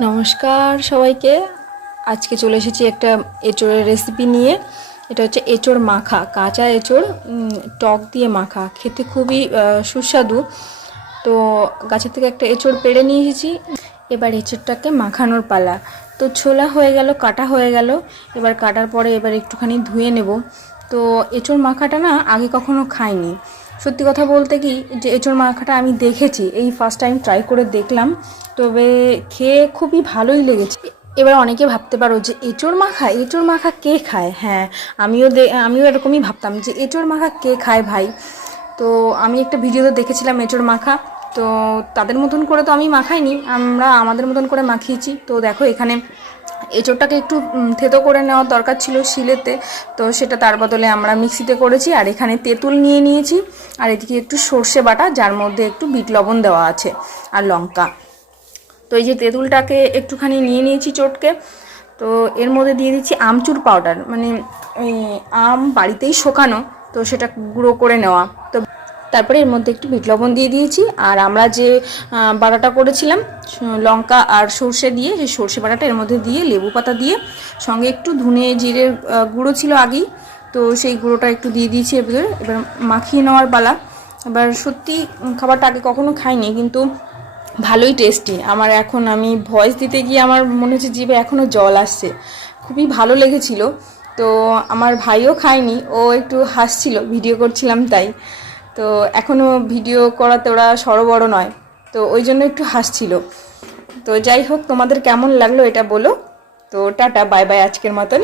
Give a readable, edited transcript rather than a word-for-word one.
নমস্কার সবাইকে। আজকে চলে এসেছি একটা এঁচোড়ের রেসিপি নিয়ে। এটা হচ্ছে এঁচোড় মাখা, কাঁচা এঁচোড় টক দিয়ে মাখা, খেতে খুবই সুস্বাদু। তো গাছের থেকে একটা এঁচোড় পেড়ে নিয়ে এসেছি, এবার এঁচোড়টাকে মাখানোর পালা। তো ছোলা হয়ে গেল, কাটা হয়ে গেল। এবার কাটার পরে এবার একটুখানি ধুয়ে নেব। তো এঁচোড় মাখাটা না আগে কখনো খাইনি। সত্যি কথা বলতে কি, যে এঁচোড় মাখাটা আমি দেখেছি, এই ফার্স্ট টাইম ট্রাই করে দেখলাম। তবে খেয়ে খুবই ভালোই লেগেছে। এবার অনেকে ভাবতে পারো যে এঁচোড় মাখা কে খায়? হ্যাঁ, আমিও এরকমই ভাবতাম যে এঁচোড় মাখা কে খায় ভাই। তো আমি একটা ভিডিওতে দেখেছিলাম এঁচোড় মাখা। তো তাদের মতন করে তো আমি মাখাইনি, আমরা আমাদের মতন করে মাখিয়েছি। তো দেখো, এখানে এঁচোড়টাকে একটু থেতো করে নেওয়ার দরকার ছিল শিলেতে, তো সেটা তার বদলে আমরা মিক্সিতে করেছি। আর এখানে তেঁতুল নিয়ে নিয়েছি, আর এদিকে একটু সর্ষে বাটা, যার মধ্যে একটু বিট লবণ দেওয়া আছে, আর লঙ্কা। তো এই যে তেঁতুলটাকে একটুখানি নিয়ে নিয়েছি চটকে। তো এর মধ্যে দিয়ে দিচ্ছি আমচুর পাউডার, মানে আম বাড়িতেই শোকানো, তো সেটা গুঁড়ো করে নেওয়া। তো তারপরে এর মধ্যে একটু বিট লবণ দিয়ে দিয়েছি। আর আমরা যে বাটাটা করেছিলাম লঙ্কা আর সর্ষে দিয়ে, সেই সর্ষে বাটাটা এর মধ্যে দিয়ে, লেবু পাতা দিয়ে, সঙ্গে একটু ধনে জিরের গুঁড়ো ছিল আগেই, তো সেই গুঁড়োটা একটু দিয়ে দিয়েছি। এবার মাখিয়ে নেওয়ার পালা। এবার সত্যি খাবারটা আগে কখনো খাইনি, কিন্তু ভালোই টেস্টি। আমি ভয়েস দিতে গিয়ে আমার মনে হচ্ছে জিভে এখনও জল আসছে, খুবই ভালো লেগেছিল। তো আমার ভাইও খায়নি, ও একটু হাসছিল, ভিডিও করছিলাম তাই। তো এখনও ভিডিও করাতে ওরা সড়বড় নয়, তো ওই জন্য একটু হাসছিল। তো যাই হোক, তোমাদের কেমন লাগলো এটা বলো। তো টাটা, বাই বাই আজকের মতন।